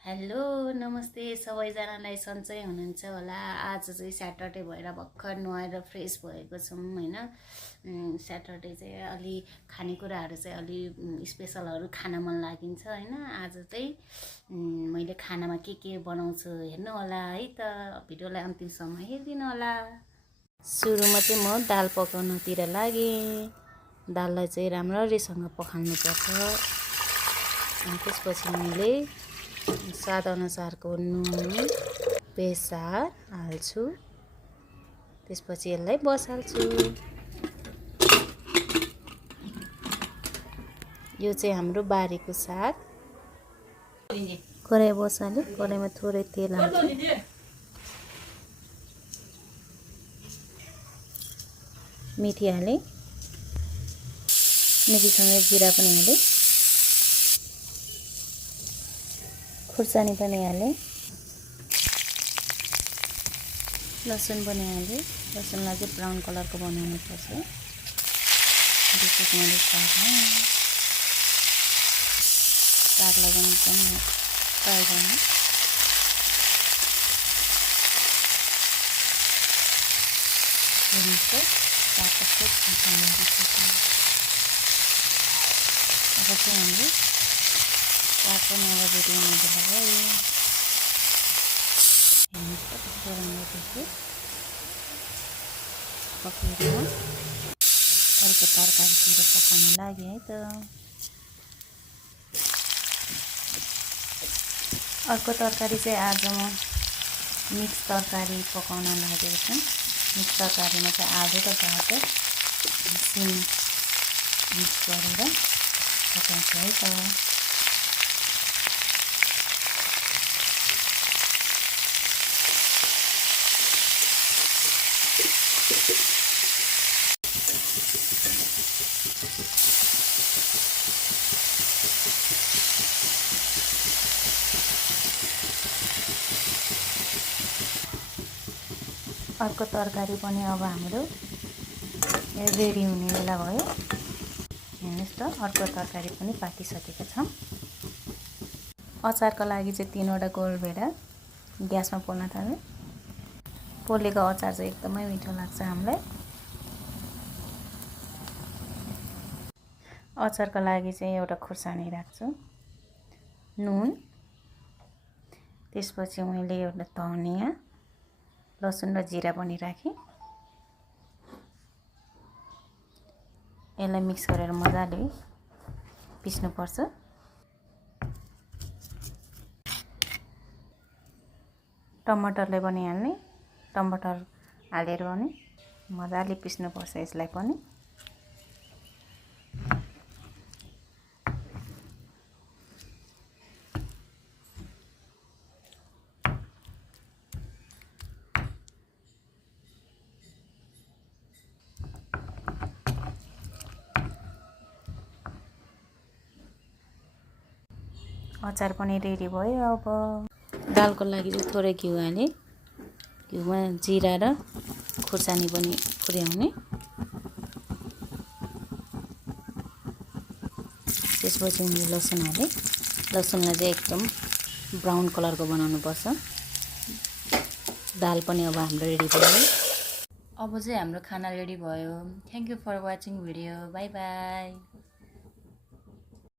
Hello नमस्ते सबैजनालाई सन्चै हुनुहुन्छ होला। आज चाहिँ स्याटरडे भएर भर्खर नुहाएर फ्रेस भएको छौँ हैन। स्याटरडे चाहिँ अलि खानेकुराहरू चाहिँ अलि स्पेसलहरू खान मन लागिन्छ हैन। आज चाहिँ मैले खानामा के बनाउँछु हेर्नु होला है त। भिडियोलाई अन्तिमसम्म हेरिदिनु होला। सुरुमा चाहिँ म दाल पकाउनतिर लागेँ। दाललाई चाहिँ राम्ररीसँग पखाल्नुपर्छ। अनि त्यसपछि मैले स्वाद अनुसारको नुन बेसार हाल्छु। त्यसपछि यसलाई बसाल्छु। यो चाहिँ हाम्रो बारीको साग। कराई बसाल्यो। कराईमा थोरै तेल हाल्छु। मेथी हालेँ। मेथीसँगै जिरा पनि हालेँ। खुर्सानी पनि हालेँ। लसुन पनि हालेँ। लसुनलाई चाहिँ ब्राउन कलरको बनाउनु पर्छ। त्यसपछि मैले सागलाई पनि एकदम फ्राई गर्नु। अब चाहिँ हामीले साग पनि अब रेडी हुँदै लगायो। हेर्नुहोस् त कस्तो राम्रो पकाएर अर्को तरकारीतिर पकाउन लाग्यो है त। अर्को तरकारी चाहिँ आज म मिक्स तरकारी पकाउन लागेको छु। मिक्स तरकारीमा चाहिँ आलु र गाजर सिम मिक्स गरेर पकाउँछु है त। अर्को तरकारी पनि अब हाम्रो रेडी हुने बेला भयो। हेर्नुहोस् त अर्को तरकारी पनि पाकिसकेको छ। अचारको लागि चाहिँ 3वटा गोलभेडा ग्यासमा पोल्न थाल्यो। पोलेको अचार चाहिँ एकदमै मिठो लाग्छ हामीलाई। अचारको लागि चाहिँ एउटा खुर्सानी राख्छु, नुन, त्यसपछि मैले एउटा धनिया, लसुन र जिरा पनि राखेँ। यसलाई मिक्स गरेर मजाले पिस्नुपर्छ। टमाटरलाई पनि हाल्ने। टमाटर हालेर पनि मजाले पिस्नुपर्छ यसलाई पनि। अचार पनि रेडी भयो। अब दालको लागि चाहिँ थोरै घिउ हालेँ। घिउमा जिरा र खुर्सानी पनि पुर्याउने। त्यसपछि मैले लसुन हालेँ। लसुनलाई चाहिँ एकदम ब्राउन कलरको बनाउनु पर्छ। दाल पनि अब हाम्रो रेडी भयो। अब चाहिँ हाम्रो खाना रेडी भयो। Thank you for watching video. Bye by.